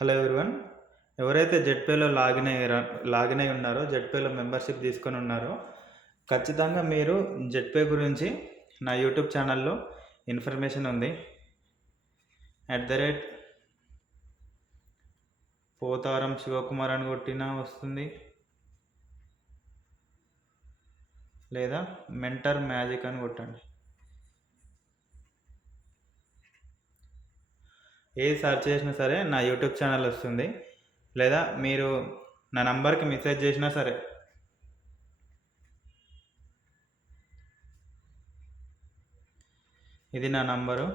Hello everyone. ఎవరైతే జెడ్‌పేలో login అయి ఉన్నారో, జెడ్‌పేలో మెంబర్‌షిప్ తీసుకొని ఉన్నారో, ఖచ్చితంగా మీరు జెడ్‌పే గురించి నా యూట్యూబ్ ఛానల్‌లో ఇన్ఫర్మేషన్ ఉంది. @పోతారం శివకుమార్ అని కొట్టినా వస్తుంది, లేదా మెంటర్ మ్యాజిక్ అని కొట్టండి. ఏది సెర్చ్ చేసినా సరే నా యూట్యూబ్ ఛానల్ వస్తుంది, లేదా మీరు నా నంబర్కి మెసేజ్ చేసినా సరే. ఇది నా నంబరు.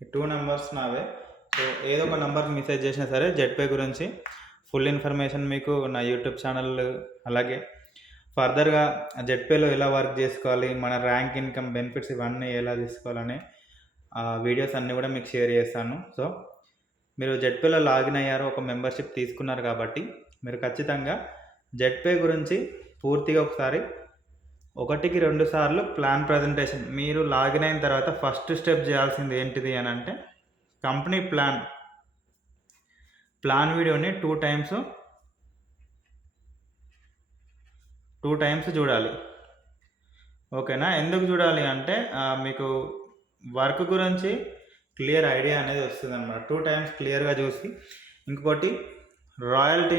ఈ 2 నంబర్స్ నావే. సో ఏదో ఒక నంబర్కి మెసేజ్ చేసినా సరే జెడ్‌పే గురించి ఫుల్ ఇన్ఫర్మేషన్ మీకు నా యూట్యూబ్ ఛానల్, అలాగే ఫర్దర్గా జెడ్‌పేలో ఎలా వర్క్ చేసుకోవాలి, మన ర్యాంక్, ఇన్కమ్, బెనిఫిట్స్ ఇవన్నీ ఎలా తీసుకోవాలనే వీడియోస్ అన్నీ కూడా మీకు షేర్ చేస్తాను. సో మీరు జెడ్‌పేలో లాగిన్ అయ్యారు, ఒక మెంబర్షిప్ తీసుకున్నారు కాబట్టి మీరు ఖచ్చితంగా జెడ్‌పే గురించి పూర్తిగా ఒకసారి 1కి 2 సార్లు ప్లాన్ ప్రజెంటేషన్. మీరు లాగిన్ అయిన తర్వాత ఫస్ట్ స్టెప్ చేయాల్సింది ఏంటిది అని అంటే, కంపెనీ ప్లాన్ వీడియోని 2 టైమ్స్ చూడాలి. ఓకేనా? ఎందుకు చూడాలి అంటే మీకు వర్క్ గురించి క్లియర్ ఐడియా అనేది వస్తుందన్నమాట. 2 టైమ్స్ క్లియర్గా చూసి, ఇంకొకటి రాయల్టీ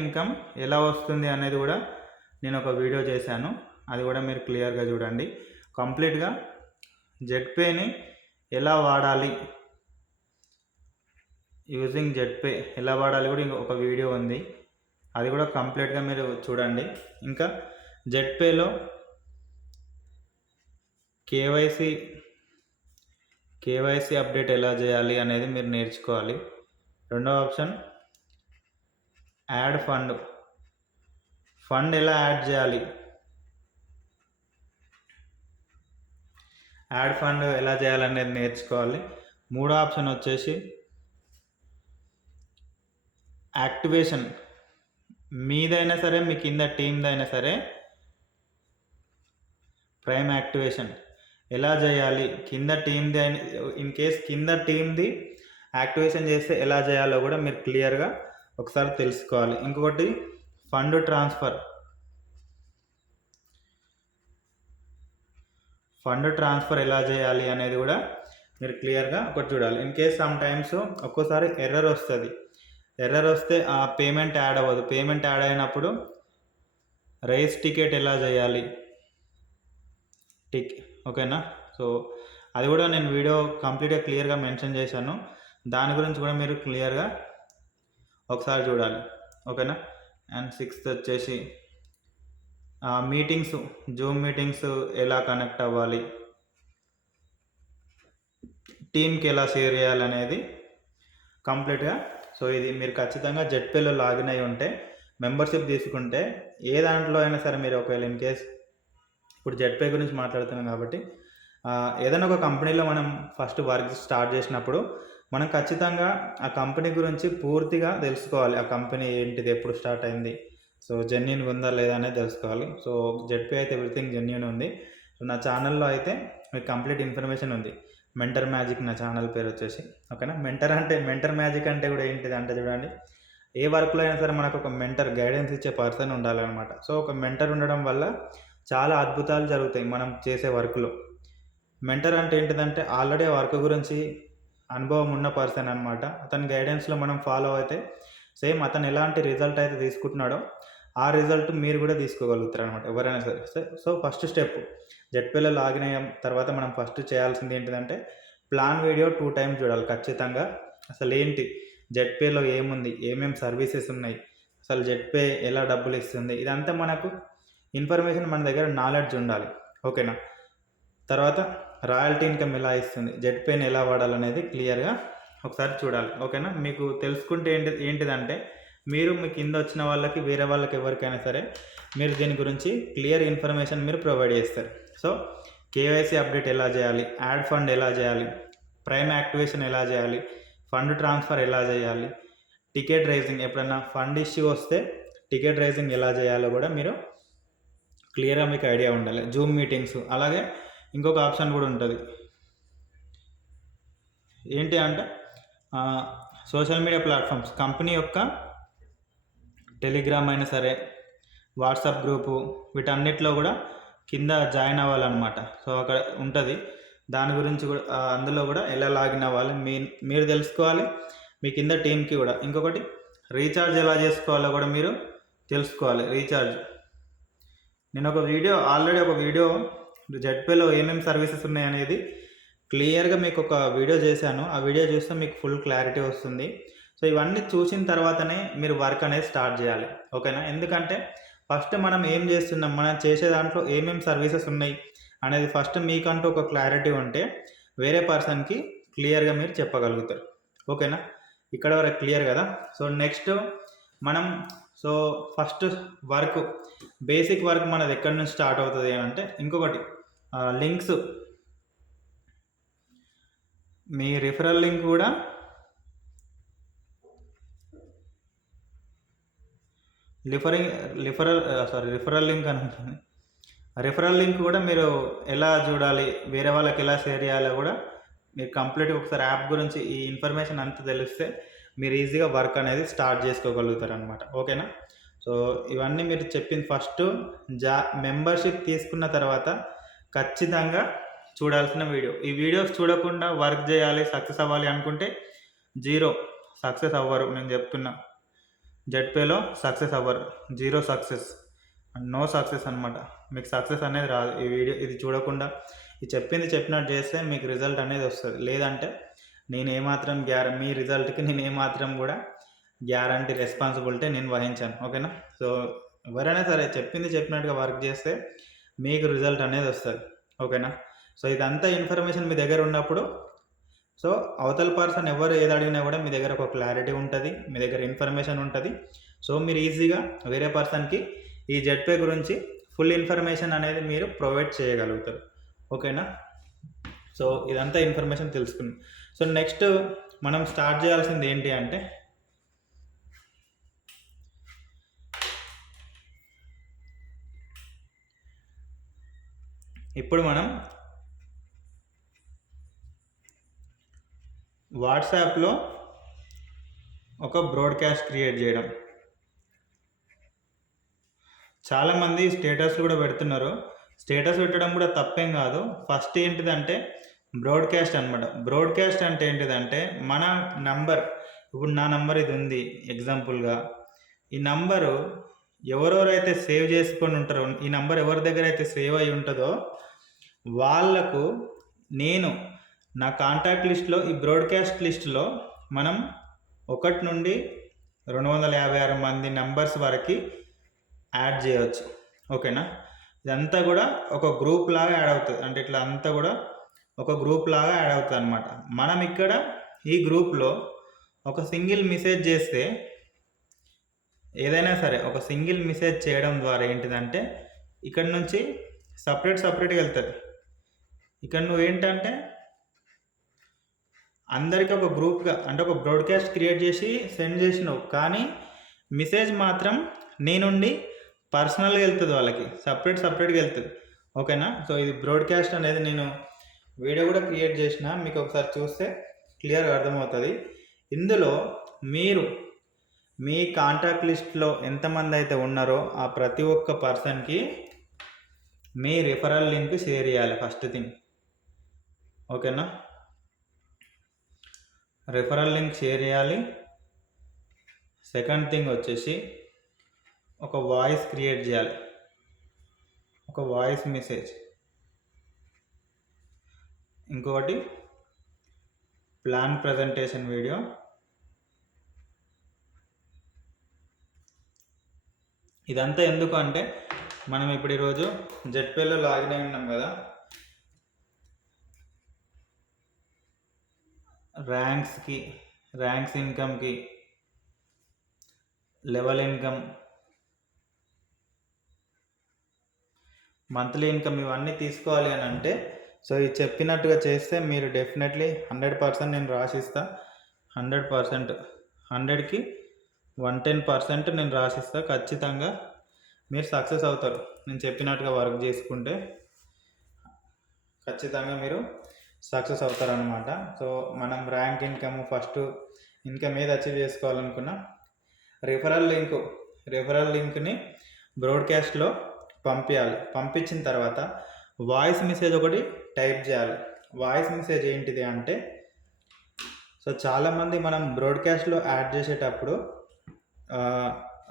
ఇన్కమ్ ఎలా వస్తుంది అనేది కూడా నేను ఒక వీడియో చేశాను. అది కూడా మీరు క్లియర్గా చూడండి. కంప్లీట్గా జెడ్‌పేని ఎలా వాడాలి, యూజింగ్ జెడ్‌పే ఎలా వాడాలి కూడా ఇంకొక వీడియో ఉంది. అది కూడా కంప్లీట్గా మీరు చూడండి. ఇంకా జెడ్‌పేలో కేవైసీ అప్డేట్ ఎలా చేయాలి అనేది మీరు నేర్చుకోవాలి. రెండవ ఆప్షన్ యాడ్ ఫండ్ ఎలా యాడ్ చేయాలి, యాడ్ ఫండ్ ఎలా చేయాలనేది నేర్చుకోవాలి. మూడో ఆప్షన్ వచ్చేసి యాక్టివేషన్. మీదైనా సరే, మీ కింద టీమ్దైనా సరే, ప్రైమ్ యాక్టివేషన్ ఎలా చేయాలి, కింద టీమ్ది అయిన ఇన్ కేస్ కింద టీమ్ది యాక్టివేషన్ చేస్తే ఎలా చేయాలో కూడా మీరు క్లియర్గా ఒకసారి తెలుసుకోవాలి. ఇంకొకటి ఫండ్ ట్రాన్స్ఫర్ ఎలా చేయాలి అనేది కూడా మీరు క్లియర్గా ఒకటి చూడాలి. ఇన్ కేస్ సమ్ టైమ్స్ ఒక్కోసారి ఎర్రర్ వస్తే ఆ పేమెంట్ యాడ్ అవ్వదు. పేమెంట్ యాడ్ అయినప్పుడు రైస్ టికెట్ ఎలా చేయాలి, ఓకేనా? సో అది కూడా నేను వీడియో కంప్లీట్గా క్లియర్గా మెన్షన్ చేశాను. దాని గురించి కూడా మీరు క్లియర్గా ఒకసారి చూడాలి, ఓకేనా? అండ్ 6th వచ్చేసి జూమ్ మీటింగ్స్ ఎలా కనెక్ట్ అవ్వాలి, టీమ్కి ఎలా షేర్ చేయాలనేది కంప్లీట్గా. సో ఇది మీరు ఖచ్చితంగా జెడ్‌పేలో లాగిన్ అయి ఉంటే, మెంబర్షిప్ తీసుకుంటే, ఏ దాంట్లో అయినా సరే మీరు ఒకవేళ ఇన్ కేస్ ఇప్పుడు జెడ్‌పే గురించి మాట్లాడుతున్నాం కాబట్టి, ఏదైనా ఒక కంపెనీలో మనం ఫస్ట్ వర్క్ స్టార్ట్ చేసినప్పుడు మనం ఖచ్చితంగా ఆ కంపెనీ గురించి పూర్తిగా తెలుసుకోవాలి. ఆ కంపెనీ ఏంటిది, ఎప్పుడు స్టార్ట్ అయింది, సో జెన్యూన్గా ఉందా లేదా అనేది తెలుసుకోవాలి. సో జెడ్‌పే అయితే ఎవ్రీథింగ్ జెన్యూన్ ఉంది. సో నా ఛానల్లో అయితే మీకు కంప్లీట్ ఇన్ఫర్మేషన్ ఉంది. మెంటర్ మ్యాజిక్ నా ఛానల్ పేరు వచ్చేసి, ఓకేనా? మెంటర్ మ్యాజిక్ అంటే కూడా ఏంటిది అంటే చూడండి, ఏ వర్క్లో అయినా సరే మనకు ఒక మెంటర్, గైడెన్స్ ఇచ్చే పర్సన్ ఉండాలన్నమాట. సో ఒక మెంటర్ ఉండడం వల్ల చాలా అద్భుతాలు జరుగుతాయి మనం చేసే వర్క్లో. మెంటర్ అంటే ఏంటిదంటే ఆల్రెడీ వర్క్ గురించి అనుభవం ఉన్న పర్సన్ అనమాట. అతని గైడెన్స్లో మనం ఫాలో అయితే సేమ్ అతను ఎలాంటి రిజల్ట్ అయితే తీసుకుంటున్నాడో ఆ రిజల్ట్ మీరు కూడా తీసుకోగలుగుతారు అనమాట, ఎవరైనా సరే. సో ఫస్ట్ స్టెప్ జెడ్‌పేలో లాగిన్ అయిన తర్వాత మనం ఫస్ట్ చేయాల్సింది ఏంటిదంటే, ప్లాన్ వీడియో 2 టైమ్స్ చూడాలి ఖచ్చితంగా. అసలు ఏంటి జెడ్‌పేలో ఏముంది, ఏమేమి సర్వీసెస్ ఉన్నాయి, అసలు జెడ్‌పే ఎలా డబ్బులు ఇస్తుంది, ఇదంతా మనకు ఇన్ఫర్మేషన్ మన దగ్గర నాలెడ్జ్ ఉండాలి, ఓకేనా? తర్వాత రాయల్టీ ఇన్కమ్ ఎలా ఇస్తుంది, జెడ్‌పేని ఎలా వాడాలనేది క్లియర్గా ఒకసారి చూడాలి, ఓకేనా? మీకు తెలుసుకుంటే ఏంటిదంటే మీరు మీ కింద వచ్చిన వాళ్ళకి, వేరే వాళ్ళకి, ఎవరికైనా సరే మీరు దీని గురించి క్లియర్ ఇన్ఫర్మేషన్ మీరు ప్రొవైడ్ చేస్తారు. సో కేవైసీ అప్డేట్ ఎలా చేయాలి, యాడ్ ఫండ్ ఎలా చేయాలి, ప్రైమ్ యాక్టివేషన్ ఎలా చేయాలి, ఫండ్ ట్రాన్స్ఫర్ ఎలా చేయాలి, టికెట్ రైజింగ్, ఎప్పుడైనా ఫండ్ ఇష్యూ వస్తే టికెట్ రైజింగ్ ఎలా చేయాలో కూడా మీరు క్లియర్గా మీకు ఐడియా ఉండాలి. జూమ్ మీటింగ్స్, అలాగే ఇంకొక ఆప్షన్ కూడా ఉంటుంది. ఏంటి అంటే సోషల్ మీడియా ప్లాట్ఫామ్స్, కంపెనీ యొక్క టెలిగ్రామ్ అయినా సరే, వాట్సాప్ గ్రూపు, వీటన్నిటిలో కూడా కింద జాయిన్ అవ్వాలన్నమాట. సో అక్కడ ఉంటుంది. దాని గురించి కూడా అందులో కూడా ఎలా లాగిన్ అవ్వాలి మీరు తెలుసుకోవాలి. మీ కింద టీంకి కూడా. ఇంకొకటి, రీఛార్జ్ ఎలా చేసుకోవాలో కూడా మీరు తెలుసుకోవాలి. రీఛార్జ్ నేను ఆల్రెడీ ఒక వీడియో జెడ్పేలో ఏమేమి సర్వీసెస్ ఉన్నాయనేది క్లియర్గా మీకు ఒక వీడియో చేశాను. ఆ వీడియో చూస్తే మీకు ఫుల్ క్లారిటీ వస్తుంది. సో ఇవన్నీ చూసిన తర్వాతనే మీరు వర్క్ అనేది స్టార్ట్ చేయాలి. ఓకేనా? ఎందుకంటే ఫస్ట్ మనం ఏం చేస్తున్నాం, మనం చేసే దాంట్లో ఏమేమి సర్వీసెస్ ఉన్నాయి అనేది ఫస్ట్ మీకంటూ ఒక క్లారిటీ ఉంటే వేరే పర్సన్కి క్లియర్గా మీరు చెప్పగలుగుతారు. ఓకేనా? ఇక్కడ వరకు క్లియర్ కదా? సో నెక్స్ట్ మనం ఫస్ట్ వర్క్, బేసిక్ వర్క్ మనది ఎక్కడి నుంచి స్టార్ట్ అవుతుంది అంటే, ఇంకొకటి లింక్స్, మీ రిఫరల్ లింక్ కూడా రిఫరల్ లింక్ అని ఉంటుంది. రిఫరల్ లింక్ కూడా మీరు ఎలా చూడాలి, వేరే వాళ్ళకి ఎలా షేర్ చేయాలో కూడా మీరు కంప్లీట్గా ఒకసారి యాప్ గురించి ఈ ఇన్ఫర్మేషన్ అంతా తెలిస్తే మీరు ఈజీగా వర్క్ అనేది స్టార్ట్ చేసుకోగలుగుతారు అనమాట. ఓకేనా? సో ఇవన్నీ మీరు చెప్పింది ఫస్ట్ మెంబర్షిప్ తీసుకున్న తర్వాత ఖచ్చితంగా చూడాల్సిన వీడియో. ఈ వీడియోస్ చూడకుండా వర్క్ చేయాలి, సక్సెస్ అవ్వాలి అనుకుంటే జీరో సక్సెస్ అవ్వరు. నేను చెప్తున్నా, జెడ్పేలో సక్సెస్ అవ్వరు. జీరో సక్సెస్, నో సక్సెస్ అనమాట. మీకు సక్సెస్ అనేది రాదు. ఈ వీడియో ఇది చూడకుండా ఇది చెప్పినట్టు చేస్తే మీకు రిజల్ట్ అనేది వస్తుంది. లేదంటే మీ రిజల్ట్కి నేను ఏమాత్రం కూడా గ్యారంటీ, రెస్పాన్సిబిలిటీ నేను వహించాను. ఓకేనా? సో ఎవరైనా సరే చెప్పినట్టుగా వర్క్ చేస్తే మీకు రిజల్ట్ అనేది వస్తుంది. ఓకేనా? సో ఇదంతా ఇన్ఫర్మేషన్ మీ దగ్గర ఉన్నప్పుడు సో అవతల పర్సన్ ఎవరు ఏది అడిగినా కూడా మీ దగ్గర ఒక క్లారిటీ ఉంటుంది, మీ దగ్గర ఇన్ఫర్మేషన్ ఉంటుంది. సో మీరు ఈజీగా వేరే పర్సన్కి ఈ జెడ్పే గురించి ఫుల్ ఇన్ఫర్మేషన్ అనేది మీరు ప్రొవైడ్ చేయగలుగుతారు. ఓకేనా? సో ఇదంతా ఇన్ఫర్మేషన్ తెలుసుకున్నాం. సో నెక్స్ట్ మనం స్టార్ట్ చేయాల్సింది ఏంటి అంటే, ఇప్పుడు మనం వాట్సాప్లో ఒక బ్రాడ్కాస్ట్ క్రియేట్ చేయడం. చాలామంది స్టేటస్లు కూడా పెడుతున్నారు. స్టేటస్ పెట్టడం కూడా తప్పేం కాదు. ఫస్ట్ ఏంటిదంటే బ్రాడ్కాస్ట్ అనమాట. బ్రాడ్కాస్ట్ అంటే ఏంటిదంటే, మన నంబర్, ఇప్పుడు నా నంబర్ ఇది ఉంది ఎగ్జాంపుల్గా, ఈ నంబరు ఎవరెవరైతే సేవ్ చేసుకొని ఉంటారో, ఈ నంబర్ ఎవరి దగ్గర అయితే సేవ్ అయి ఉంటుందో వాళ్లకు నేను నా కాంటాక్ట్ లిస్ట్లో, ఈ బ్రాడ్కాస్ట్ లిస్ట్లో మనం 1 నుండి 256 మంది నంబర్స్ వరకు యాడ్ చేయవచ్చు. ఓకేనా? ఇదంతా కూడా ఒక గ్రూప్ లాగా యాడ్ అవుతుంది. అంటే ఇట్లా అంతా కూడా ఒక గ్రూప్ లాగా యాడ్ అవుతుంది అనమాట. మనం ఇక్కడ ఈ గ్రూప్లో ఒక సింగిల్ మెసేజ్ చేస్తే, ఏదైనా సరే ఒక సింగిల్ మెసేజ్ చేయడం ద్వారా ఏంటిదంటే ఇక్కడ నుంచి సపరేట్గా వెళ్తుంది. ఇక్కడ నువ్వు ఏంటంటే అందరికీ ఒక గ్రూప్గా, అంటే ఒక బ్రాడ్కాస్ట్ క్రియేట్ చేసి సెండ్ చేసినావు, కానీ మెసేజ్ మాత్రం నీ నుండి పర్సనల్గా వెళ్తుంది, వాళ్ళకి సపరేట్గా వెళ్తుంది. ఓకేనా? సో ఇది బ్రాడ్కాస్ట్ అనేది నేను వీడియో కూడా క్రియేట్ చేసిన, మీకు ఒకసారి చూస్తే క్లియర్గా అర్థమవుతుంది. ఇందులో మీరు మీ కాంటాక్ట్ లిస్ట్లో ఎంతమంది అయితే ఉన్నారో ఆ ప్రతి ఒక్క పర్సన్కి మీ రిఫరల్ లింక్ షేర్ చేయాలి. First thing. ఓకేనా? రిఫరల్ లింక్ షేర్ చేయాలి. సెకండ్ థింగ్ వచ్చేసి ఒక వాయిస్ క్రియేట్ చేయాలి, ఒక వాయిస్ మెసేజ్. ఇంకొకటి ప్లాన్ ప్రజెంటేషన్ వీడియో. ఇదంతా ఎందుకు అంటే, మనం ఇప్పుడు ఈరోజు జెడ్పేలో లాగిన్ అయి ఉన్నాం కదా, ర్యాంక్స్ ఇన్కమ్కి, లెవెల్ ఇన్కమ్, మంత్లీ ఇన్కమ్, ఇవన్నీ తీసుకోవాలి అని అంటే, సో ఇది చెప్పినట్టుగా చేస్తే మీరు డెఫినెట్లీ 100% నేను రాసిస్తా. 100%, 100కి 110% నేను రాసిస్తా. ఖచ్చితంగా మీరు సక్సెస్ అవుతారు. నేను చెప్పినట్టుగా వర్క్ చేసుకుంటే ఖచ్చితంగా మీరు సక్సెస్ అవుతారనమాట. సో మనం ర్యాంక్ ఇన్కమ్ ఫస్ట్ ఇన్కమ్ ఏది అచీవ్ చేసుకోవాలనుకున్నా రిఫరల్ లింక్ని బ్రాడ్కాస్ట్లో పంపించాలి. పంపించిన తర్వాత వాయిస్ మెసేజ్ ఒకటి టైప్ చేయాలి. వాయిస్ మెసేజ్ ఏంటిది అంటే, సో చాలామంది మనం బ్రాడ్కాస్ట్లో యాడ్ చేసేటప్పుడు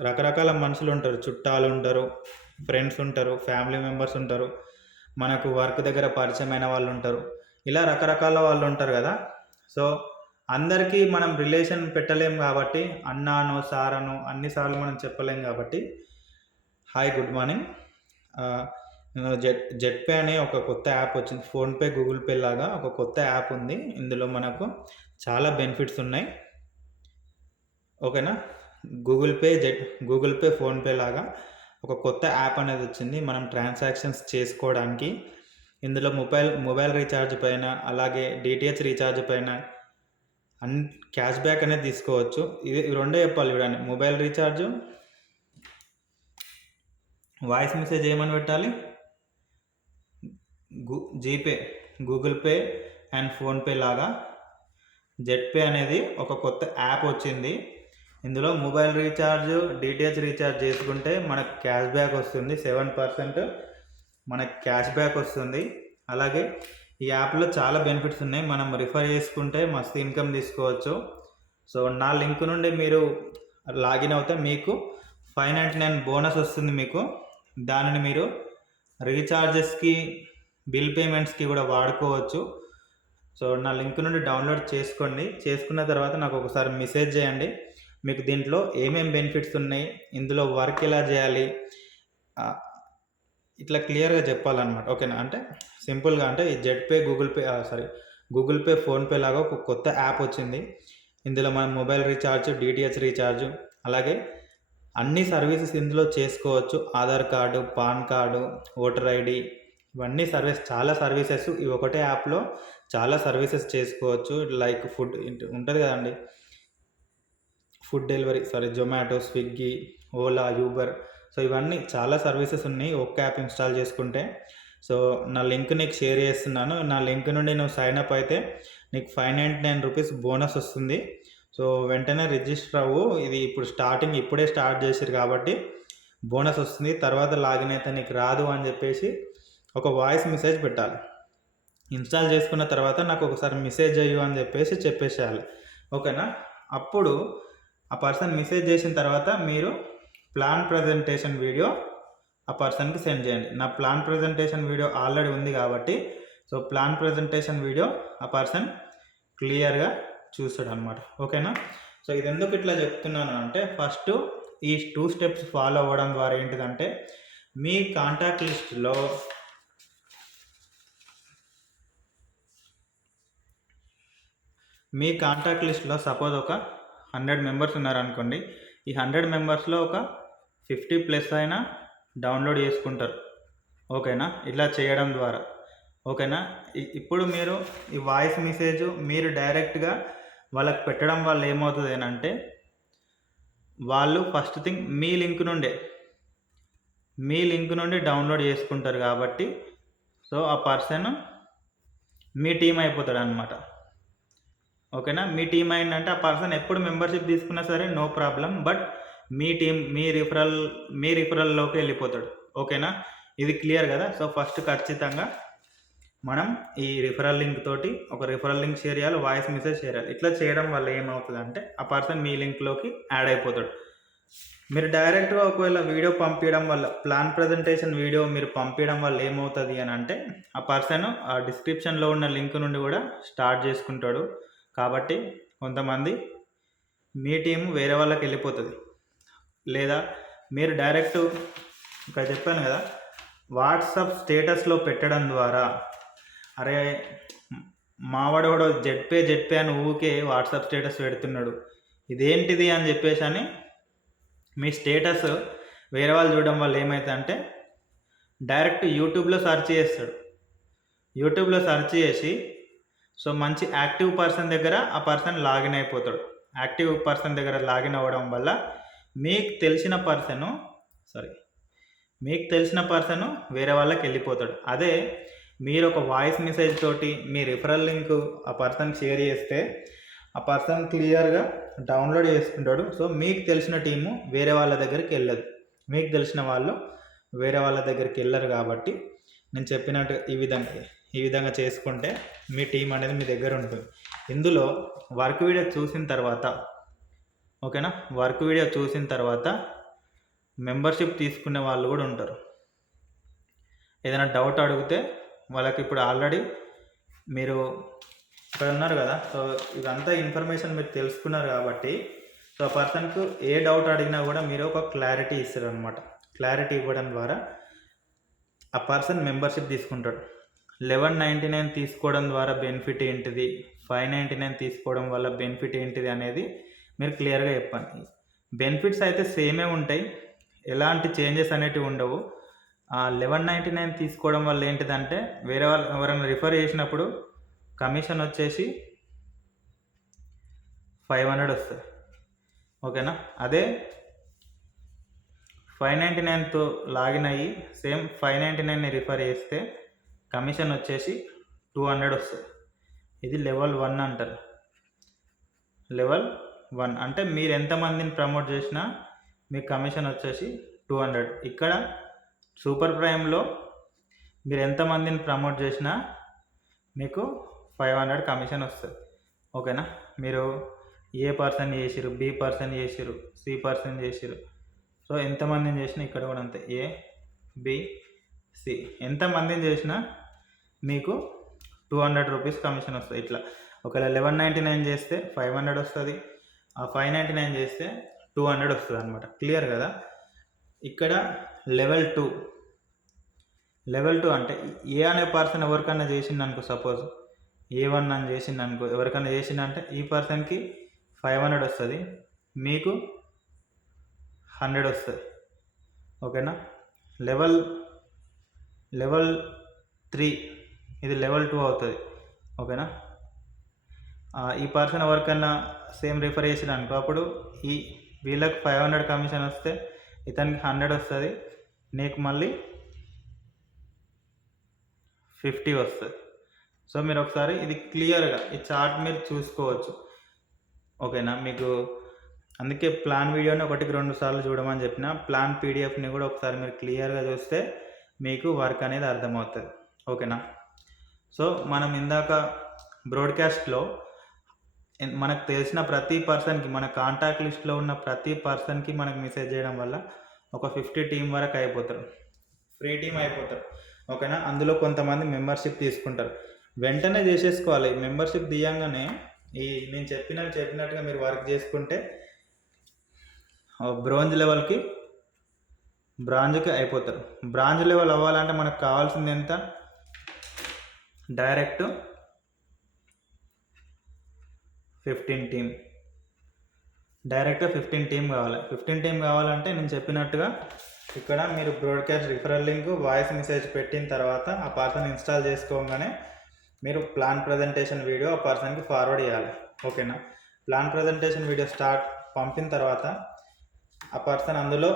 రకరకాల మనుషులు ఉంటారు, చుట్టాలు ఉంటారు, ఫ్రెండ్స్ ఉంటారు, ఫ్యామిలీ మెంబర్స్ ఉంటారు, మనకు వర్క్ దగ్గర పరిచయమైన వాళ్ళు ఉంటారు, ఇలా రకరకాల వాళ్ళు ఉంటారు కదా. సో అందరికీ మనం రిలేషన్ పెట్టలేం కాబట్టి అన్నాను సారను అన్నిసార్లు మనం చెప్పలేం కాబట్టి హాయ్ గుడ్ మార్నింగ్, జెట్పే అనే ఒక కొత్త యాప్ వచ్చింది. ఫోన్పే గూగుల్ పే లాగా ఒక కొత్త యాప్ ఉంది. ఇందులో మనకు చాలా బెనిఫిట్స్ ఉన్నాయి. ఓకేనా, గూగుల్ పే ఫోన్పే లాగా ఒక కొత్త యాప్ అనేది వచ్చింది మనం ట్రాన్సాక్షన్స్ చేసుకోవడానికి. ఇందులో మొబైల్ రీఛార్జ్ పైన అలాగే డిటిహెచ్ రీఛార్జ్ పైన క్యాష్ బ్యాక్ అనేది తీసుకోవచ్చు. ఇది రెండే చెప్పాలి చూడండి, మొబైల్ రీఛార్జ్, వాయిస్ మెసేజ్ ఏమని పెట్టాలి, GPay, Google pay and PhonePe లాగా జెట్పే అనేది ఒక కొత్త యాప్ వచ్చింది. ఇందులో మొబైల్ రీఛార్జ్, డిటిహెచ్ రీఛార్జ్ చేసుకుంటే మనకు క్యాష్ బ్యాక్ వస్తుంది. 7% మనకు క్యాష్ బ్యాక్ వస్తుంది. అలాగే ఈ యాప్లో చాలా బెనిఫిట్స్ ఉన్నాయి. మనం రిఫర్ చేసుకుంటే మస్తు ఇన్కమ్ తీసుకోవచ్చు. సో నా లింక్ నుండి మీరు లాగిన్ అవుతే మీకు 599 బోనస్ వస్తుంది. మీకు దానిని మీరు రీఛార్జెస్కి, బిల్ పేమెంట్స్కి కూడా వాడుకోవచ్చు. సో నా లింక్ నుండి డౌన్లోడ్ చేసుకోండి. చేసుకున్న తర్వాత నాకు ఒకసారి మెసేజ్ చేయండి, మీకు దీంట్లో ఏమేమి బెనిఫిట్స్ ఉన్నాయి, ఇందులో వర్క్ ఎలా చేయాలి, ఇట్లా క్లియర్గా చెప్పాలన్నమాట. ఓకేనా, అంటే సింపుల్గా అంటే ఈ జెట్పే గూగుల్ పే ఫోన్పే లాగా ఒక కొత్త యాప్ వచ్చింది. ఇందులో మనం మొబైల్ రీఛార్జ్, డిటిహెచ్ రీఛార్జ్, అలాగే అన్ని సర్వీసెస్ ఇందులో చేసుకోవచ్చు. Aadhaar card, pan card, voter ID, ఇవన్నీ చాలా సర్వీసెస్ ఈ ఒకటే యాప్లో చాలా సర్వీసెస్ చేసుకోవచ్చు. లైక్ ఫుడ్ ఉంటుంది కదండి, food delivery, Zomato, Swiggy, Ola, Uber, so ఇవన్నీ చాలా సర్వీసెస్ ఉన్నాయి ఒక్క యాప్ ఇన్స్టాల్ చేసుకుంటే. సో నా లింక్ నీకు షేర్ చేస్తున్నాను. నా లింక్ నుండి నువ్వు సైన్ అప్ అయితే నీకు 599 రూపీస్ బోనస్ వస్తుంది. సో వెంటనే రిజిస్టర్ అవ్వు. ఇది ఇప్పుడే స్టార్ట్ చేసారు కాబట్టి బోనస్ వస్తుంది. తర్వాత లాగిన్ అయితే నీకు రాదు అని చెప్పేసి ఒక వాయిస్ మెసేజ్ పెట్టాలి. ఇన్స్టాల్ చేసుకున్న తర్వాత నాకు ఒకసారి మెసేజ్ అయ్యు అని చెప్పేసేయాలి. ఓకేనా, అప్పుడు ఆ పర్సన్ మెసేజ్ చేసిన తర్వాత మీరు ప్లాన్ ప్రజెంటేషన్ వీడియో ఆ పర్సన్కి సెండ్ చేయండి. నా ప్లాన్ ప్రజెంటేషన్ వీడియో ఆల్రెడీ ఉంది కాబట్టి సో ప్లాన్ ప్రజెంటేషన్ వీడియో ఆ పర్సన్ క్లియర్గా చూస్తాడు అనమాట. ఓకేనా, సో ఇది ఎందుకు ఇట్లా చెప్తున్నాను అంటే, ఫస్ట్ ఈ 2 స్టెప్స్ ఫాలో అవ్వడం ద్వారా ఏంటిదంటే మీ కాంటాక్ట్ లిస్ట్లో సపోజ్ ఒక 100 మెంబర్స్ ఉన్నారనుకోండి. ఈ 100 మెంబర్స్లో ఒక 50+ అయినా డౌన్లోడ్ చేసుకుంటారు. ఓకేనా, ఇట్లా చేయడం ద్వారా. ఓకేనా, ఇప్పుడు మీరు ఈ వాయిస్ మెసేజ్ మీరు డైరెక్ట్గా వాళ్ళకి పెట్టడం వల్ల ఏమవుతుంది అంటే, వాళ్ళు ఫస్ట్ థింగ్ మీ లింక్ నుండి డౌన్లోడ్ చేసుకుంటారు కాబట్టి సో ఆ పర్సన్ మీ టీం అయిపోతాడు అనమాట. ఓకేనా, మీ టీం అయిందంటే ఆ పర్సన్ ఎప్పుడు మెంబర్షిప్ తీసుకున్నా సరే నో ప్రాబ్లం, బట్ మీ టీం మీ రిఫరల్లోకి వెళ్ళిపోతాడు. ఓకేనా, ఇది క్లియర్ కదా. సో ఫస్ట్ ఖచ్చితంగా మనం ఈ రిఫరల్ లింక్ తోటి ఒక రిఫరల్ లింక్ షేర్ చేయాలి, వాయిస్ మెసేజ్ షేర్ చేయాలి. ఇట్లా చేయడం వల్ల ఏమవుతుంది అంటే ఆ పర్సన్ మీ లింక్లోకి యాడ్ అయిపోతాడు. మీరు డైరెక్ట్గా ఒకవేళ వీడియో పంపించడం వల్ల, ప్లాన్ ప్రజెంటేషన్ వీడియో మీరు పంపించడం వల్ల ఏమవుతుంది అని అంటే ఆ పర్సన్ ఆ డిస్క్రిప్షన్లో ఉన్న లింక్ నుండి కూడా స్టార్ట్ చేసుకుంటాడు. కాబట్టి కొంతమంది మీ టీము వేరే వాళ్ళకి వెళ్ళిపోతుంది. లేదా మీరు డైరెక్ట్ ఇంకా చెప్పాను కదా, వాట్సాప్ స్టేటస్లో పెట్టడం ద్వారా, అరే మావాడు కూడా జెడ్పే అని ఊకే వాట్సాప్ స్టేటస్ పెడుతున్నాడు, ఇదేంటిది అని చెప్పేసి అని మీ స్టేటస్ వేరే వాళ్ళు చూడడం వల్ల ఏమవుతుంది అంటే డైరెక్ట్ యూట్యూబ్లో సెర్చ్ చేసి సో మంచి యాక్టివ్ పర్సన్ దగ్గర ఆ పర్సన్ లాగిన్ అయిపోతాడు. యాక్టివ్ పర్సన్ దగ్గర లాగిన్ అవ్వడం వల్ల మీకు తెలిసిన పర్సను మీకు తెలిసిన పర్సన్ వేరే వాళ్ళకి వెళ్ళిపోతాడు. అదే మీరు ఒక వాయిస్ మెసేజ్ తోటి మీ రిఫరల్ లింక్ ఆ పర్సన్కి షేర్ చేస్తే ఆ పర్సన్ క్లియర్గా డౌన్లోడ్ చేసుకుంటాడు. సో మీకు తెలిసిన టీము వేరే వాళ్ళ దగ్గరికి వెళ్ళదు, మీకు తెలిసిన వాళ్ళు వేరే వాళ్ళ దగ్గరికి వెళ్ళరు. కాబట్టి నేను చెప్పినట్టు ఈ విధంగా చేసుకుంటే మీ టీం అనేది మీ దగ్గర ఉంటుంది. ఇందులో వర్క్ వీడియో చూసిన తర్వాత, ఓకేనా, వర్క్ వీడియో చూసిన తర్వాత మెంబర్షిప్ తీసుకునే వాళ్ళు కూడా ఉంటారు. ఏదైనా డౌట్ అడిగితే వాళ్ళకి ఇప్పుడు ఆల్రెడీ మీరు ఇక్కడ ఉన్నారు కదా, సో ఇదంతా ఇన్ఫర్మేషన్ మీరు తెలుసుకున్నారు కాబట్టి సో ఆ పర్సన్కు ఏ డౌట్ అడిగినా కూడా మీరు ఒక క్లారిటీ ఇస్తారు అనమాట. క్లారిటీ ఇవ్వడం ద్వారా ఆ పర్సన్ మెంబర్షిప్ తీసుకుంటాడు. 1199 తీసుకోవడం ద్వారా బెనిఫిట్ ఏంటిది, 599 తీసుకోవడం వల్ల బెనిఫిట్ ఏంటిది అనేది మీరు క్లియర్గా చెప్పండి. బెనిఫిట్స్ అయితే సేమే ఉంటాయి, ఎలాంటి చేంజెస్ అనేటివి ఉండవు. 1199 తీసుకోవడం వల్ల ఏంటిదంటే వేరే వాళ్ళు ఎవరైనా రిఫర్ చేసినప్పుడు కమిషన్ వచ్చేసి 500 వస్తుంది, ఓకేనా. అదే 599తో లాగిన్ అయ్యి సేమ్ 599ని రిఫర్ చేస్తే కమిషన్ వచ్చేసి 200 వస్తుంది. ఇది లెవెల్ 1 అంటారు. లెవెల్ 1 అంటే మీరు ఎంతమందిని ప్రమోట్ చేసినా మీకు కమిషన్ వచ్చేసి 200. ఇక్కడ సూపర్ ప్రైమ్లో మీరు ఎంతమందిని ప్రమోట్ చేసినా మీకు 500 కమిషన్ వస్తుంది, ఓకేనా. మీరు ఏ పర్సన్ చేసిరు, బి పర్సన్ చేసిరు, సి పర్సన్ చేసిరు, సో ఎంతమందిని చేసినా ఇక్కడ కూడా అంతే, ఏ బి సి ఎంతమందిని చేసినా మీకు 200 రూపీస్ కమిషన్ వస్తుంది. ఇట్లా ఒకవేళ 1199 చేస్తే 500 వస్తుంది, 599 చేస్తే 200 వస్తుంది అనమాట. క్లియర్ కదా. ఇక్కడ లెవెల్ 2 అంటే ఏ అనే పర్సన్ ఎవరికన్నా చేసింది అనుకో, సపోజ్ A1 అని చేసింది అనుకో, ఎవరికన్నా చేసిందంటే ఈ పర్సన్కి 500 వస్తుంది, మీకు 100 వస్తుంది, ఓకేనా. లెవెల్ 3 ఇది లెవెల్ 2 అవుతుంది, ఓకేనా. ఈ పర్సన్ ఎవరికన్నా సేమ్ రిఫర్ చేసిన అనుకో, అప్పుడు వీళ్ళకి 500 కమిషన్ వస్తే ఇతనికి 100 వస్తుంది, నీకు మళ్ళీ 50 వస్తుంది. సో మీరు ఒకసారి ఇది క్లియర్గా ఈ చార్ట్ మీరు చూసుకోవచ్చు, ఓకేనా. మీకు అందుకే ప్లాన్ వీడియోని 1-2 సార్లు చూడమని చెప్పిన. ప్లాన్ పీడిఎఫ్ని కూడా ఒకసారి మీరు క్లియర్గా చూస్తే మీకు వర్క్ అనేది అర్థమవుతుంది, ఓకేనా. సో మనం ఇందాక బ్రాడ్కాస్ట్లో మనకు తెలిసిన ప్రతి పర్సన్కి, మన కాంటాక్ట్ లిస్ట్లో ఉన్న ప్రతి పర్సన్కి మనకు మెసేజ్ చేయడం వల్ల ఒక 50 టీం వరకు అయిపోతారు, ఫ్రీ టీం అయిపోతారు, ఓకేనా. అందులో కొంతమంది మెంబర్షిప్ తీసుకుంటారు, వెంటనే చేసేసుకోవాలి. మెంబర్షిప్ తీయంగానే నేను చెప్పినట్టుగా మీరు వర్క్ చేసుకుంటే బ్రాంజ్కి అయిపోతారు. బ్రాంజ్ లెవెల్ అవ్వాలంటే మనకు కావాల్సింది ఎంత, డైరెక్ట్ 15 టీం, డైరెక్ట్గా 15 టీం కావాలి. 15 టీం కావాలంటే నేను చెప్పినట్టుగా ఇక్కడ మీరు broadcast referral link voice message పెట్టిన తర్వాత ఆ పర్సన్ ఇన్స్టాల్ చేసుకోగానే మీరు ప్లాన్ ప్రజెంటేషన్ వీడియో ఆ పర్సన్కి ఫార్వర్డ్ చేయాలి, ఓకేనా. ప్లాన్ ప్రజెంటేషన్ వీడియో పంపిన తర్వాత ఆ పర్సన్ అందులో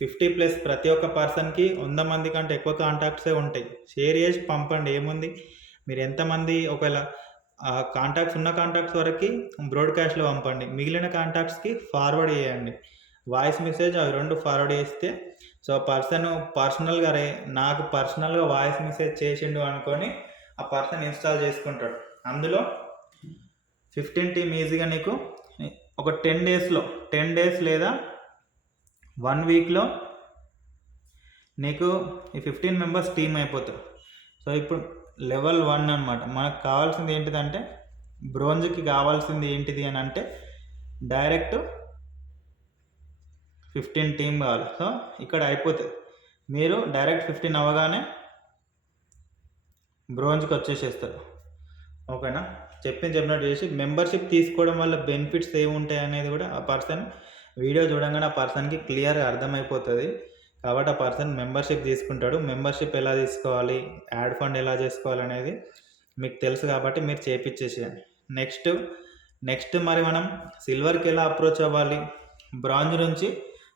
50+ ప్రతి ఒక్క పర్సన్కి 100 మంది కంటే ఎక్కువ కాంటాక్ట్సే ఉంటాయి. షేర్ చేసి పంపండి, ఏముంది. మీరు ఎంతమంది ఒకవేళ కాంటాక్ట్స్ ఉన్న కాంటాక్ట్స్ వరకు బ్రాడ్కాస్ట్లో పంపండి, మిగిలిన కాంటాక్ట్స్కి ఫార్వర్డ్ చేయండి. వాయిస్ మెసేజ్ అవి 2 ఫార్వర్డ్ చేస్తే సో పర్సన్ పర్సనల్గా నాకు పర్సనల్గా వాయిస్ మెసేజ్ చేసిండు అనుకొని ఆ పర్సన్ ఇన్స్టాల్ చేసుకుంటాడు. అందులో 15 టీం ఈజీగా నీకు ఒక 10 డేస్ లేదా 1 వీక్లో నీకు ఈ 15 మెంబర్స్ టీం అయిపోతారు. సో ఇప్పుడు లెవెల్ 1 అనమాట. మనకు కావాల్సింది ఏంటిదంటే బ్రోంజ్కి కావాల్సింది ఏంటిది అని అంటే డైరెక్ట్ 15 టీం కావాలి. సో ఇక్కడ అయిపోతుంది, మీరు డైరెక్ట్ 15 అవ్వగానే బ్రోంజ్కి వచ్చేసేస్తారు, ఓకేనా. చెప్పినట్టు చేసి మెంబర్షిప్ తీసుకోవడం వల్ల బెనిఫిట్స్ ఏముంటాయి అనేది కూడా ఆ పర్సన్ వీడియో చూడంగానే ఆ పర్సన్కి క్లియర్గా అర్థమైపోతుంది. కాబట్టి ఆ పర్సన్ మెంబర్షిప్ తీసుకుంటాడు. మెంబర్షిప్ ఎలా తీసుకోవాలి, యాడ్ ఫండ్ ఎలా చేసుకోవాలి అనేది మీకు తెలుసు కాబట్టి మీరు చేపించేసేయండి. నెక్స్ట్ మరి మనం సిల్వర్కి ఎలా అప్రోచ్ అవ్వాలి, బ్రాంజ్ నుంచి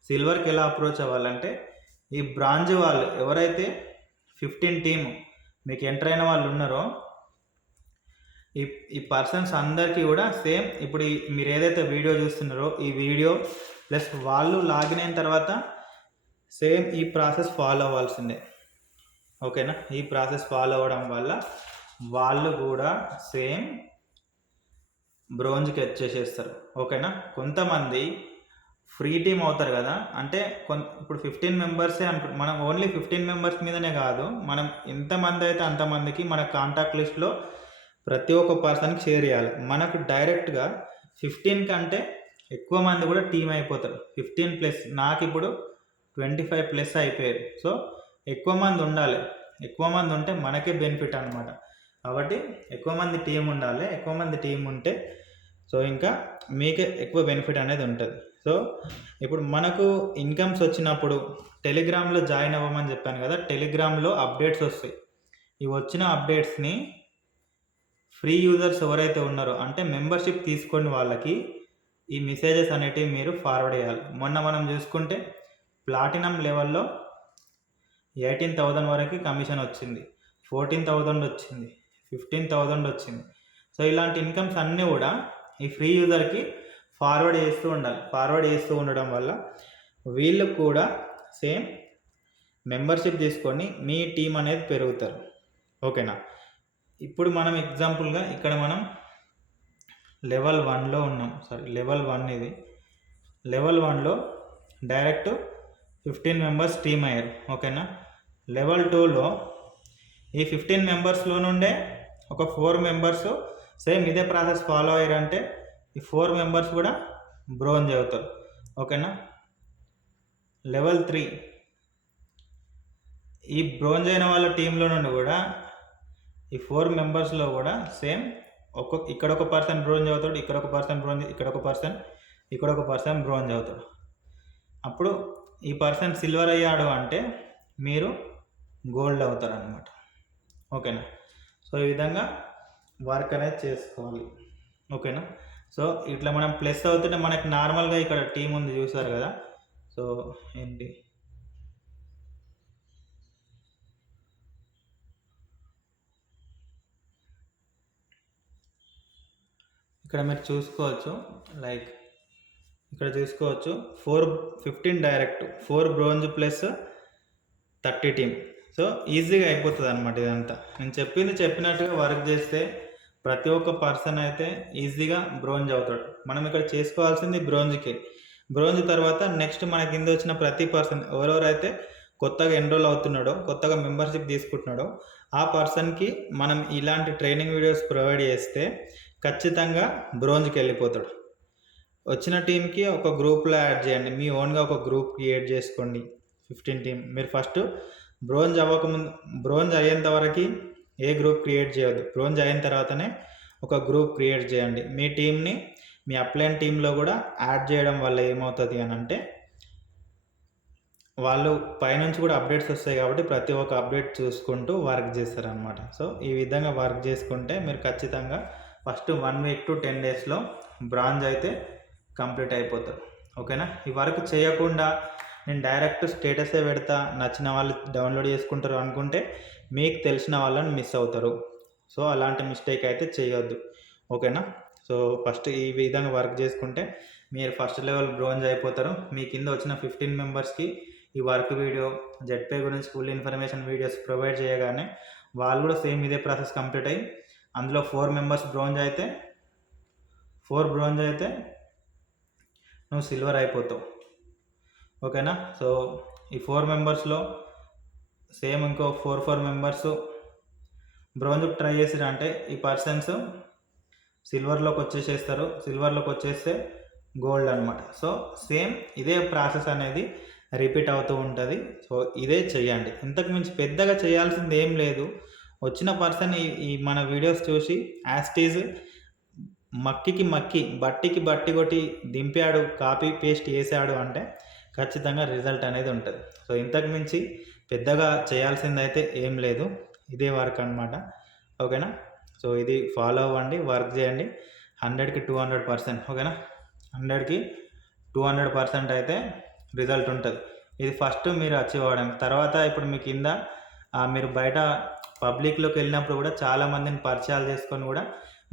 సిల్వర్కి ఎలా అప్రోచ్ అవ్వాలంటే ఈ బ్రాంజ్ వాళ్ళు ఎవరైతే 15 టీమ్ మీకు ఎంటర్ అయిన వాళ్ళు ఉన్నారో ఈ పర్సన్స్ అందరికీ కూడా సేమ్ ఇప్పుడు మీరు ఏదైతే వీడియో చూస్తున్నారో ఈ వీడియో ప్లస్ వాళ్ళు లాగిన్ అయిన తర్వాత సేమ్ ఈ ప్రాసెస్ ఫాలో అవ్వాల్సిందే. ఓకేనా? ఈ ప్రాసెస్ ఫాలో అవ్వడం వల్ల వాళ్ళు కూడా సేమ్ బ్రోంజ్కి వచ్చేసేస్తారు. ఓకేనా? కొంతమంది ఫ్రీ టీమ్ అవుతారు కదా, అంటే ఇప్పుడు 15 మెంబర్సే మనం ఓన్లీ 15 మెంబర్స్ మీదనే కాదు, మనం ఎంతమంది అయితే అంతమందికి మన కాంటాక్ట్ లిస్ట్లో ప్రతి ఒక్క పర్సన్కి షేర్ చేయాలి. మనకు డైరెక్ట్గా 15 కంటే ఎక్కువ మంది కూడా టీం అయిపోతారు. 15+, నాకు ఇప్పుడు 25+ అయిపోయారు. సో ఎక్కువ మంది ఉండాలి. ఎక్కువ మంది ఉంటే మనకే బెనిఫిట్ అనమాట. కాబట్టి ఎక్కువ మంది టీం ఉండాలి. ఎక్కువ మంది టీం ఉంటే సో ఇంకా మీకే ఎక్కువ బెనిఫిట్ అనేది ఉంటుంది. సో ఇప్పుడు మనకు ఇన్కమ్స్ వచ్చినప్పుడు టెలిగ్రామ్లో జాయిన్ అవ్వమని చెప్పాను కదా, టెలిగ్రామ్లో అప్డేట్స్ వస్తాయి. ఈ వచ్చిన అప్డేట్స్ని ఫ్రీ యూజర్స్ ఎవరైతే ఉన్నారో అంటే మెంబర్షిప్ తీసుకొని వాళ్ళకి ఈ మెసేజెస్ అనేటివి మీరు ఫార్వర్డ్ చేయాలి. మొన్న మనం చూసుకుంటే ప్లాటినం లెవెల్లో 18,000 వరకు కమిషన్ వచ్చింది, 14,000 వచ్చింది, 15,000 వచ్చింది. సో ఇలాంటి ఇన్కమ్స్ అన్నీ కూడా ఈ ఫ్రీ యూజర్కి ఫార్వర్డ్ చేస్తూ ఉండాలి. ఫార్వర్డ్ చేస్తూ ఉండడం వల్ల వీళ్ళు కూడా సేమ్ మెంబర్షిప్ తీసుకొని మీ టీం అనేది పెరుగుతారు. ఓకేనా? ఇప్పుడు మనం ఎగ్జాంపుల్గా ఇక్కడ మనం లెవెల్ 1లో ఉన్నాం. లెవెల్ 1 ఇది. లెవెల్ 1లో డైరెక్ట్ 15 మెంబర్స్ టీమ్ అయ్యారు. ఓకేనా? లెవెల్ 2లో ఈ 15 మెంబర్స్లో నుండే ఒక 4 మెంబర్స్ సేమ్ ఇదే ప్రాసెస్ ఫాలో అయ్యారంటే ఈ 4 మెంబర్స్ కూడా బ్రోంజ్ అవుతారు. ఓకేనా? లెవెల్ 3 ఈ బ్రోంజ్ అయిన వాళ్ళ టీంలో నుండి కూడా ఈ 4 మెంబర్స్లో కూడా సేమ్ ఇక్కడ ఒక పర్సన్ బ్రోంజ్ అవుతాడు, ఇక్కడ ఒక పర్సన్ బ్రోంజ్, ఇక్కడ ఒక పర్సన్ బ్రోంజ్ అవుతాడు. అప్పుడు ఈ పర్సన్ సిల్వర్ అయ్యాడు అంటే మీరు గోల్డ్ అవుతారు అన్నమాట. ఓకేనా? సో ఈ విధంగా వర్క్ అనేది చేసుకోవాలి. ఓకేనా? సో ఇట్లా మనం ప్లస్ అవుతుంటే మనకి నార్మల్గా ఇక్కడ టీం ఉంది చూసారు కదా. సో ఏంటి ఇక్కడ మీరు చూసుకోవచ్చు, లైక్ ఇక్కడ చూసుకోవచ్చు 15 direct, 4 bronze plus 30 team. So ఈజీగా అయిపోతుంది అనమాట. ఇదంతా నేను చెప్పినట్టుగా వర్క్ చేస్తే ప్రతి ఒక్క పర్సన్ అయితే ఈజీగా బ్రోంజ్ అవుతాడు. మనం ఇక్కడ చేసుకోవాల్సింది బ్రోంజ్కి. బ్రోంజ్ తర్వాత నెక్స్ట్ మన కింద వచ్చిన ప్రతి పర్సన్ ఎవరెవరైతే కొత్తగా ఎన్రోల్ అవుతున్నాడో, కొత్తగా మెంబర్షిప్ తీసుకుంటున్నాడో ఆ పర్సన్కి మనం ఇలాంటి ట్రైనింగ్ వీడియోస్ ప్రొవైడ్ చేస్తే ఖచ్చితంగా బ్రోంజ్కి వెళ్ళిపోతాడు. వచ్చిన టీంకి ఒక గ్రూప్లో యాడ్ చేయండి. మీ ఓన్గా ఒక గ్రూప్ క్రియేట్ చేసుకోండి. 15 టీం. మీరు ఫస్ట్ బ్రోంజ్ అయ్యేంత వరకు ఏ గ్రూప్ క్రియేట్ చేయవద్దు. బ్రోంజ్ అయిన తర్వాతనే ఒక గ్రూప్ క్రియేట్ చేయండి. మీ టీంని మీ అప్లైన్ టీంలో కూడా యాడ్ చేయడం వల్ల ఏమవుతుంది అని అంటే వాళ్ళు పైనుంచి కూడా అప్డేట్స్ వస్తాయి కాబట్టి ప్రతి ఒక్క అప్డేట్ చూసుకుంటూ వర్క్ చేస్తారనమాట. సో ఈ విధంగా వర్క్ చేసుకుంటే మీరు ఖచ్చితంగా ఫస్ట్ 1 వీక్ to 10 డేస్లో బ్రాంజ్ అయితే కంప్లీట్ అయిపోతారు. ఓకేనా? ఈ వర్క్ చేయకుండా నేను డైరెక్ట్ స్టేటసే పెడతా, నచ్చిన వాళ్ళు డౌన్లోడ్ చేసుకుంటారు అనుకుంటే మీకు తెలిసిన వాళ్ళని మిస్ అవుతారు. సో అలాంటి మిస్టేక్ అయితే చేయొద్దు. ఓకేనా? సో ఫస్ట్ ఈ విధంగా వర్క్ చేసుకుంటే మీరు ఫస్ట్ లెవెల్ బ్రోంజ్ అయిపోతారు. మీ కింద వచ్చిన 15 మెంబర్స్కి ఈ వర్క్ వీడియో, జెట్పే గురించి ఫుల్ ఇన్ఫర్మేషన్ వీడియోస్ ప్రొవైడ్ చేయగానే వాళ్ళు కూడా సేమ్ ఇదే ప్రాసెస్ కంప్లీట్ అయ్యి అందులో 4 మెంబర్స్ బ్రోంజ్ అయితే నువ్వు సిల్వర్ అయిపోతావు. ఓకేనా? సో ఈ 4 మెంబర్స్లో సేమ్ ఇంకో 4 మెంబర్స్ బ్రోంజ్ ట్రై చేసిరంటే ఈ పర్సన్స్ సిల్వర్లోకి వచ్చేసేస్తారు. సిల్వర్లోకి వచ్చేస్తే గోల్డ్ అనమాట. సో సేమ్ ఇదే ప్రాసెస్ అనేది రిపీట్ అవుతూ ఉంటుంది. సో ఇదే చెయ్యండి. ఇంతకు మించి పెద్దగా చేయాల్సింది ఏం లేదు. వచ్చిన పర్సన్ ఈ మన వీడియోస్ చూసి యాస్టీజ్ మక్కి బట్టికి బట్టి కొట్టి దింపాడు, కాపీ పేస్ట్ చేశాడు అంటే ఖచ్చితంగా రిజల్ట్ అనేది ఉంటుంది. సో ఇంతకు మించి పెద్దగా చేయాల్సిందైతే ఏం లేదు. ఇదే వర్క్ అనమాట. ఓకేనా? సో ఇది ఫాలో అవ్వండి, వర్క్ చేయండి. 100కి 200%. ఓకేనా? 100కి 200% అయితే రిజల్ట్ ఉంటుంది. ఇది ఫస్ట్ మీరు అచీవ్ అవ్వడానికి. తర్వాత ఇప్పుడు మీ కింద మీరు బయట పబ్లిక్‌లోకి వెళ్ళినప్పుడు కూడా చాలామందిని పరిచయాలు చేసుకొని కూడా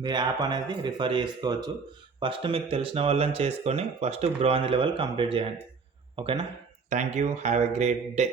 మీరు యాప్ అనేది రిఫర్ చేసుకోవచ్చు. ఫస్ట్ మీకు తెలిసిన వాళ్ళని చేసుకొని ఫస్ట్ బ్రాంజ్ లెవెల్ కంప్లీట్ చేయండి. ఓకేనా? Thank you. Have a great day.